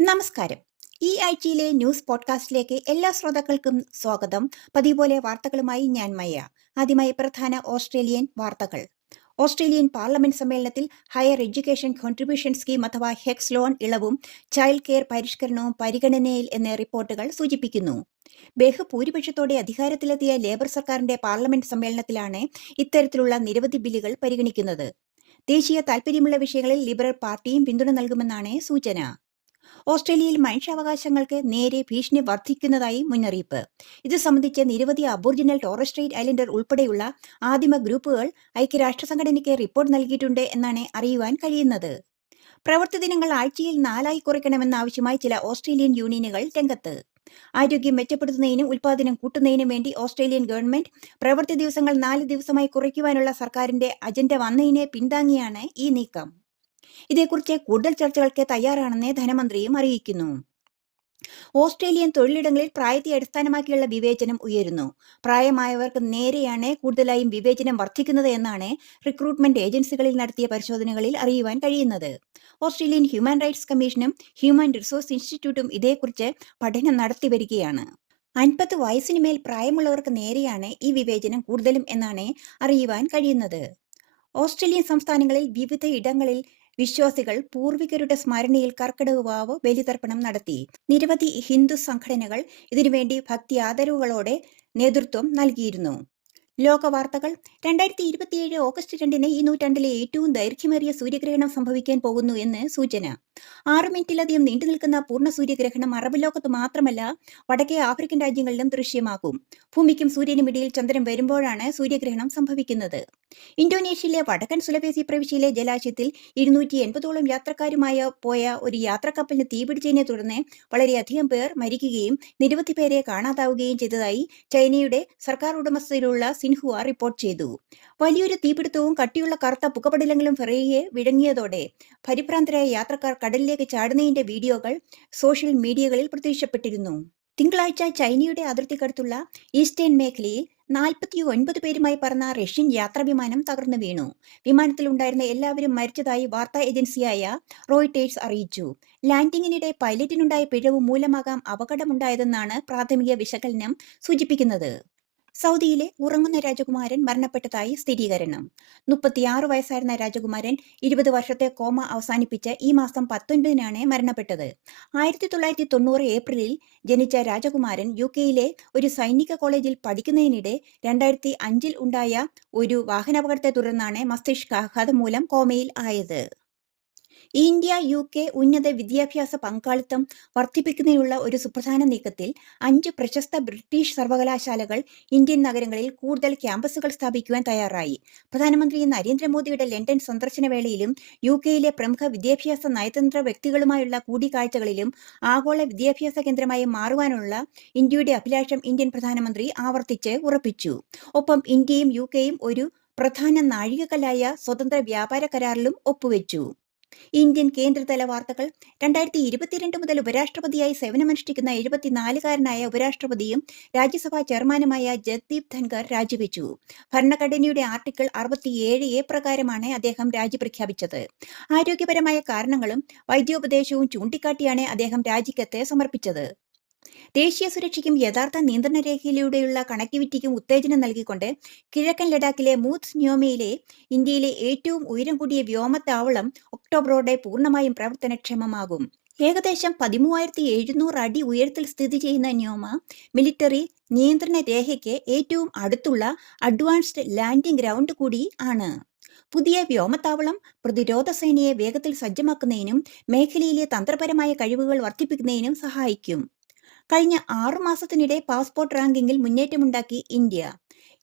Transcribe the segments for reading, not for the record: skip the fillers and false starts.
നമസ്കാരം. ഈ ആഴ്ചയിലെ ന്യൂസ് പോഡ്കാസ്റ്റിലേക്ക് എല്ലാ ശ്രോതാക്കൾക്കും സ്വാഗതം. പതിപോലെ വാർത്തകളുമായി ഞാൻ മയ്യ. ആദ്യമായി പ്രധാന ഓസ്ട്രേലിയൻ വാർത്തകൾ. ഓസ്ട്രേലിയൻ പാർലമെന്റ് സമ്മേളനത്തിൽ ഹയർ എഡ്യൂക്കേഷൻ കോൺട്രിബ്യൂഷൻ സ്കീം അഥവാ ഹെക്സ് ലോൺ ഇളവും ചൈൽഡ് കെയർ പരിഷ്കരണവും പരിഗണനയിൽ എന്ന് റിപ്പോർട്ടുകൾ സൂചിപ്പിക്കുന്നു. ബഹുഭൂരിപക്ഷത്തോടെ അധികാരത്തിലെത്തിയ ലേബർ സർക്കാരിന്റെ പാർലമെന്റ് സമ്മേളനത്തിലാണ് ഇത്തരത്തിലുള്ള നിരവധി ബില്ലുകൾ പരിഗണിക്കുന്നത്. ദേശീയ താൽപര്യമുള്ള വിഷയങ്ങളിൽ ലിബറൽ പാർട്ടിയും പിന്തുണ നൽകുമെന്നാണ് സൂചന. ഓസ്ട്രേലിയയിൽ മനുഷ്യാവകാശങ്ങൾക്ക് നേരെ ഭീഷണി വർദ്ധിക്കുന്നതായി മുന്നറിയിപ്പ്. ഇത് സംബന്ധിച്ച് നിരവധി അബോറിജിനൽ ടോറസ് സ്ട്രെയിറ്റ് ഐലൻഡർ ഉൾപ്പെടെയുള്ള ആദിമ ഗ്രൂപ്പുകൾ ഐക്യരാഷ്ട്ര സംഘടനയ്ക്ക് റിപ്പോർട്ട് നൽകിയിട്ടുണ്ട് എന്നാണ് അറിയുവാൻ കഴിയുന്നത്. പ്രവൃത്തി ദിനങ്ങൾ ആഴ്ചയിൽ 4 കുറയ്ക്കണമെന്നാവശ്യമായി ചില ഓസ്ട്രേലിയൻ യൂണിയനുകൾ രംഗത്ത്. ആരോഗ്യം മെച്ചപ്പെടുത്തുന്നതിനും ഉൽപാദനം കൂട്ടുന്നതിനും വേണ്ടി ഓസ്ട്രേലിയൻ ഗവൺമെന്റ് പ്രവൃത്തി ദിവസങ്ങൾ 4 ദിവസമായി കുറയ്ക്കുവാനുള്ള സർക്കാരിന്റെ അജണ്ട വന്നതിനെ പിന്താങ്ങിയാണ് ഈ നീക്കം. ഇതേക്കുറിച്ച് കൂടുതൽ ചർച്ചകൾക്ക് തയ്യാറാണെന്ന് ധനമന്ത്രിയും അറിയിക്കുന്നു. ഓസ്ട്രേലിയൻ തൊഴിലിടങ്ങളിൽ പ്രായത്തെ അടിസ്ഥാനമാക്കിയുള്ള വിവേചനം ഉയരുന്നു. പ്രായമായവർക്ക് നേരെയാണ് കൂടുതലായും വിവേചനം വർദ്ധിക്കുന്നത് എന്നാണ് റിക്രൂട്ട്മെന്റ് ഏജൻസികളിൽ നടത്തിയ പരിശോധനകളിൽ അറിയുവാൻ കഴിയുന്നത്. ഓസ്ട്രേലിയൻ ഹ്യൂമൻ റൈറ്റ്സ് കമ്മീഷനും ഹ്യൂമൻ റിസോഴ്സ് ഇൻസ്റ്റിറ്റ്യൂട്ടും ഇതേക്കുറിച്ച് പഠനം നടത്തിവരികയാണ്. 50 വയസ്സിന് മേൽ പ്രായമുള്ളവർക്ക് നേരെയാണ് ഈ വിവേചനം കൂടുതലും എന്നാണ് അറിയുവാൻ കഴിയുന്നത്. ഓസ്ട്രേലിയൻ സംസ്ഥാനങ്ങളിൽ വിവിധ ഇടങ്ങളിൽ വിശ്വാസികൾ പൂർവികരുടെ സ്മരണയിൽ കർക്കിടകവാവ് ബലിതർപ്പണം നടത്തി. നിരവധി ഹിന്ദു സംഘടനകൾ ഇതിനുവേണ്ടി ഭക്തി ആദരവുകളോടെ നേതൃത്വം നൽകിയിരുന്നു. ലോക വാർത്തകൾ. 2027 ഓഗസ്റ്റ് 2 ഈ നൂറ്റാണ്ടിലെ ഏറ്റവും ദൈർഘ്യമേറിയ സൂര്യഗ്രഹണം സംഭവിക്കാൻ പോകുന്നു എന്ന് സൂചന. 6 മിനിറ്റിലധികം നീണ്ടു നിൽക്കുന്ന പൂർണ്ണ സൂര്യഗ്രഹണം അറബ് ലോകത്ത് മാത്രമല്ല വടക്കേ ആഫ്രിക്കൻ രാജ്യങ്ങളിലും ദൃശ്യമാകും. ഭൂമിക്കും സൂര്യനും ഇടയിൽ ചന്ദ്രൻ വരുമ്പോഴാണ് സൂര്യഗ്രഹണം സംഭവിക്കുന്നത്. ഇന്തോനേഷ്യയിലെ വടക്കൻ സുലവേസി പ്രവിശ്യയിലെ ജലാശയത്തിൽ 280ഓളം യാത്രക്കാരുമായി പോയ ഒരു യാത്രക്കപ്പലിന് തീപിടിച്ചതിനെ തുടർന്ന് വളരെയധികം പേർ മരിക്കുകയും നിരവധി പേരെ കാണാതാവുകയും ചെയ്തതായി ചൈനയുടെ സർക്കാർ ഉടമസ്ഥതയിലുള്ള സിൻഹുവ റിപ്പോർട്ട് ചെയ്തു. വലിയൊരു തീപിടുത്തവും കട്ടിയുള്ള കറുത്ത പുകപടലങ്ങളും ഫെറിയെ വിഴുങ്ങിയതോടെ പരിഭ്രാന്തരായ യാത്രക്കാർ കടലിലേക്ക് ചാടുന്നതിന്റെ വീഡിയോകൾ സോഷ്യൽ മീഡിയകളിൽ പ്രത്യക്ഷപ്പെട്ടിരുന്നു. തിങ്കളാഴ്ച ചൈനയുടെ അതിർത്തിക്കടുത്തുള്ള ഈസ്റ്റേൺ മേഖലയിൽ 49 പേരുമായി പറന്ന റഷ്യൻ യാത്രാവിമാനം തകർന്നു വീണു. വിമാനത്തിലുണ്ടായിരുന്ന എല്ലാവരും മരിച്ചതായി വാർത്താ ഏജൻസിയായ റോയിട്ടേഴ്സ് അറിയിച്ചു. ലാൻഡിങ്ങിനിടെ പൈലറ്റിനുണ്ടായ പിഴവ് മൂലമാകാം അപകടമുണ്ടായതെന്നാണ് പ്രാഥമിക വിശകലനം സൂചിപ്പിക്കുന്നത്. സൗദിയിലെ ഉറങ്ങുന്ന രാജകുമാരൻ മരണപ്പെട്ടതായി സ്ഥിരീകരണം. 36 വയസ്സായിരുന്ന രാജകുമാരൻ 20 വർഷത്തെ കോമ അവസാനിപ്പിച്ച് ഈ മാസം 19-നാണ് മരണപ്പെട്ടത്. 1990 ഏപ്രിലിൽ ജനിച്ച രാജകുമാരൻ UK-യിലെ ഒരു സൈനിക കോളേജിൽ പഠിക്കുന്നതിനിടെ 2005-ൽ ഉണ്ടായ ഒരു വാഹനാപകടത്തെ തുടർന്നാണ് മസ്തിഷ്കാഘാതം മൂലം കോമയിൽ ആയത്. ഇന്ത്യ UK ഉന്നത വിദ്യാഭ്യാസ പങ്കാളിത്തം വർദ്ധിപ്പിക്കുന്നതിനുള്ള ഒരു സുപ്രധാന നീക്കത്തിൽ 5 പ്രശസ്ത ബ്രിട്ടീഷ് സർവകലാശാലകൾ ഇന്ത്യൻ നഗരങ്ങളിൽ കൂടുതൽ ക്യാമ്പസുകൾ സ്ഥാപിക്കുവാൻ തയ്യാറായി. പ്രധാനമന്ത്രി നരേന്ദ്രമോദിയുടെ ലണ്ടൻ സന്ദർശന വേളയിലും UK-യിലെ പ്രമുഖ വിദ്യാഭ്യാസ നയതന്ത്ര വ്യക്തികളുമായുള്ള കൂടിക്കാഴ്ചകളിലും ആഗോള വിദ്യാഭ്യാസ കേന്ദ്രമായി മാറുവാനുള്ള ഇന്ത്യയുടെ അഭിലാഷം ഇന്ത്യൻ പ്രധാനമന്ത്രി ആവർത്തിച്ച് ഉറപ്പിച്ചു. ഒപ്പം ഇന്ത്യയും UK-യും ഒരു പ്രധാന നാഴികക്കല്ലായ സ്വതന്ത്ര വ്യാപാര കരാറിലും ഒപ്പുവെച്ചു. ഇന്ത്യൻ കേന്ദ്രതല വാർത്തകൾ. 2022 മുതൽ ഉപരാഷ്ട്രപതിയായി സേവനമനുഷ്ഠിക്കുന്ന 74-കാരനായ ഉപരാഷ്ട്രപതിയും രാജ്യസഭാ ചെയർമാനുമായ ജഗ്ദീപ് ധൻഖർ രാജിവെച്ചു. ഭരണഘടനയുടെ ആർട്ടിക്കിൾ 67A പ്രകാരമാണ് അദ്ദേഹം രാജി പ്രഖ്യാപിച്ചത്. ആരോഗ്യപരമായ കാരണങ്ങളും വൈദ്യോപദേശവും ചൂണ്ടിക്കാട്ടിയാണ് അദ്ദേഹം രാജിക്കത്ത് സമർപ്പിച്ചത്. ദേശീയ സുരക്ഷയ്ക്കും യഥാർത്ഥ നിയന്ത്രണ രേഖയിലൂടെയുള്ള കണക്ടിവിറ്റിക്കും ഉത്തേജനം നൽകിക്കൊണ്ട് കിഴക്കൻ ലഡാക്കിലെ മൂത്ത് ന്യോമയിലെ ഇന്ത്യയിലെ ഏറ്റവും ഉയരം കൂടിയ വ്യോമത്താവളം ഒക്ടോബറോടെ പൂർണ്ണമായും പ്രവർത്തനക്ഷമമാകും. ഏകദേശം 13,700 അടി ഉയരത്തിൽ സ്ഥിതി ചെയ്യുന്ന ന്യോമ മിലിറ്ററി നിയന്ത്രണ രേഖയ്ക്ക് ഏറ്റവും അടുത്തുള്ള അഡ്വാൻസ്ഡ് ലാൻഡിംഗ് ഗ്രൗണ്ട് കൂടി ആണ്. പുതിയ വ്യോമത്താവളം പ്രതിരോധ സേനയെ വേഗത്തിൽ സജ്ജമാക്കുന്നതിനും മേഖലയിലെ തന്ത്രപരമായ കഴിവുകൾ വർദ്ധിപ്പിക്കുന്നതിനും സഹായിക്കും. കഴിഞ്ഞ 6 മാസത്തിനിടെ പാസ്പോർട്ട് റാങ്കിങ്ങിൽ മുന്നേറ്റമുണ്ടാക്കി ഇന്ത്യ.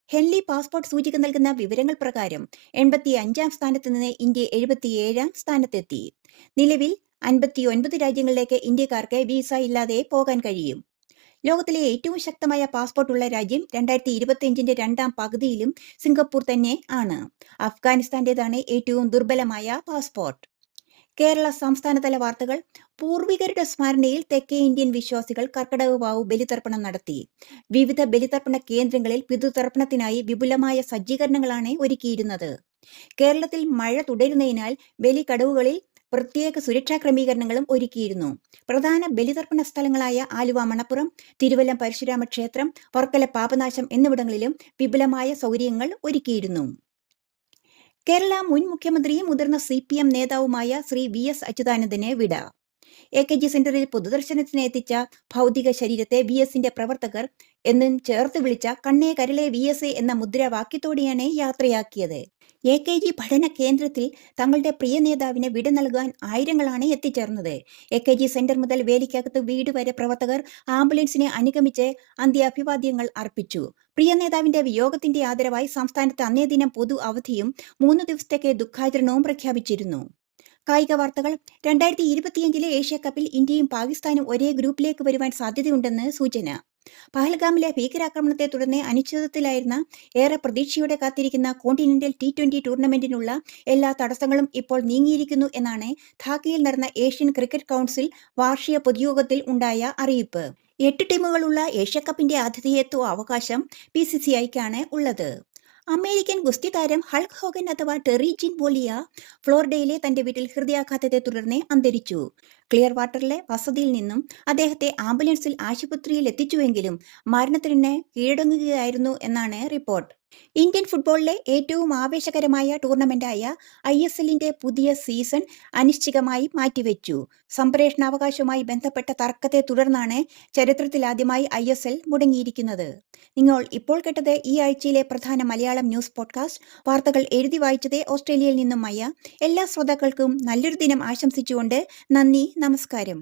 ഹെൻലി പാസ്പോർട്ട് സൂചിക നൽകുന്ന വിവരങ്ങൾ പ്രകാരം 85-ാം സ്ഥാനത്ത് നിന്ന് ഇന്ത്യ 77-ാം സ്ഥാനത്തെത്തി. നിലവിൽ 59 രാജ്യങ്ങളിലേക്ക് ഇന്ത്യക്കാർക്ക് വിസ ഇല്ലാതെ പോകാൻ കഴിയും. ലോകത്തിലെ ഏറ്റവും ശക്തമായ പാസ്പോർട്ടുള്ള രാജ്യം 2025-ന്റെ രണ്ടാം പകുതിയിലും സിംഗപ്പൂർ തന്നെ ആണ്. അഫ്ഗാനിസ്ഥാന്റേതാണ് ഏറ്റവും ദുർബലമായ പാസ്പോർട്ട്. കേരള സംസ്ഥാനതല വാർത്തകൾ. പൂർവികരുടെ സ്മരണയിൽ തെക്കേ ഇന്ത്യൻ വിശ്വാസികൾ കർക്കിടകവാവ് ബലിതർപ്പണം നടത്തി. വിവിധ ബലിതർപ്പണ കേന്ദ്രങ്ങളിൽ പിതൃതർപ്പണത്തിനായി വിപുലമായ സജ്ജീകരണങ്ങളാണ് ഒരുക്കിയിരുന്നത്. കേരളത്തിൽ മഴ തുടരുന്നതിനാൽ ബലിക്കടവുകളിൽ പ്രത്യേക സുരക്ഷാ ക്രമീകരണങ്ങളും ഒരുക്കിയിരുന്നു. പ്രധാന ബലിതർപ്പണ സ്ഥലങ്ങളായ ആലുവ മണപ്പുറം, തിരുവല്ലം പരശുരാമ ക്ഷേത്രം, വർക്കല പാപനാശം എന്നിവിടങ്ങളിലും വിപുലമായ സൗകര്യങ്ങൾ ഒരുക്കിയിരുന്നു. കേരള മുൻ മുഖ്യമന്ത്രിയും മുതിർന്ന CPM നേതാവുമായ ശ്രീ VS അച്യുതാനന്ദന് വിട. AKG സെന്ററിൽ പൊതുദർശനത്തിന് എത്തിച്ച ഭൗതിക ശരീരത്തെ VSന്റെ പ്രവർത്തകർ എന്നും ചേർത്ത് വിളിച്ച കണ്ണേ കരളെ VS എന്ന മുദ്രാവാക്യത്തോടെയാണ് യാത്രയാക്കിയത്. AKG പഠന കേന്ദ്രത്തിൽ തങ്ങളുടെ പ്രിയ നേതാവിന് വിട നൽകാൻ ആയിരങ്ങളാണ് എത്തിച്ചേർന്നത്. AKG സെന്റർ മുതൽ വേലിക്കകത്ത് വീട് വരെ പ്രവർത്തകർ ആംബുലൻസിനെ അനുഗമിച്ച് അന്ത്യാഭിവാദ്യങ്ങൾ അർപ്പിച്ചു. പ്രിയ നേതാവിന്റെ വിയോഗത്തിന്റെ ആദരവായി സംസ്ഥാനത്ത് അന്നേ ദിനം പൊതു അവധിയും 3 ദിവസത്തേക്ക് ദുഃഖാചരണവും പ്രഖ്യാപിച്ചിരുന്നു. കായിക വാർത്തകൾ. 2025 ഏഷ്യാകപ്പിൽ ഇന്ത്യയും പാകിസ്ഥാനും ഒരേ ഗ്രൂപ്പിലേക്ക് വരുവാൻ സാധ്യതയുണ്ടെന്ന് സൂചന. പഹൽഗാമിലെ ഭീകരാക്രമണത്തെ തുടർന്ന് അനിശ്ചിതത്വത്തിലായിരുന്ന, ഏറെ പ്രതീക്ഷയോടെ കാത്തിരിക്കുന്ന കോണ്ടിനെന്റൽ T20 ടൂർണമെന്റിനുള്ള എല്ലാ തടസ്സങ്ങളും ഇപ്പോൾ നീങ്ങിയിരിക്കുന്നു എന്നാണ് ധാക്കയിൽ നടന്ന ഏഷ്യൻ ക്രിക്കറ്റ് കൗൺസിൽ വാർഷിക പൊതുയോഗത്തിൽ ഉണ്ടായ അറിയിപ്പ്. 8 ടീമുകളുള്ള ഏഷ്യാകപ്പിന്റെ ആതിഥേയത്വ അവകാശം BCCIക്കാണ് ഉള്ളത്. അമേരിക്കൻ ഗുസ്തി താരം ഹൾക്ക് ഹോഗൻ അഥവാ ടെറി ജിൻ ബോലിയ ഫ്ലോറിഡയിലെ തന്റെ വീട്ടിൽ ഹൃദയാഘാതത്തെ തുടർന്ന് അന്തരിച്ചു. ക്ലിയർ വാട്ടറിലെ വസതിയിൽ നിന്നും അദ്ദേഹത്തെ ആംബുലൻസിൽ ആശുപത്രിയിൽ എത്തിച്ചുവെങ്കിലും മരണത്തിന് കീഴടങ്ങുകയായിരുന്നു എന്നാണ് റിപ്പോർട്ട്. ഇന്ത്യൻ ഫുട്ബോളിലെ ഏറ്റവും ആവേശകരമായ ടൂർണമെന്റായ ISLന്റെ പുതിയ സീസൺ അനിശ്ചിതമായി മാറ്റിവെച്ചു. സംപ്രേഷണാവകാശവുമായി ബന്ധപ്പെട്ട തർക്കത്തെ തുടർന്നാണ് ചരിത്രത്തിലാദ്യമായി ISL മുടങ്ങിയിരിക്കുന്നത്. നിങ്ങൾ ഇപ്പോൾ കേട്ടത് ഈ ആഴ്ചയിലെ പ്രധാന മലയാളം ന്യൂസ് പോഡ്കാസ്റ്റ്. വാർത്തകൾ എഴുതി വായിച്ചത് ഓസ്ട്രേലിയയിൽ നിന്നും മയ്യ. എല്ലാ ശ്രോതാക്കൾക്കും നല്ലൊരു ദിനം ആശംസിച്ചുകൊണ്ട് നന്ദി, നമസ്കാരം.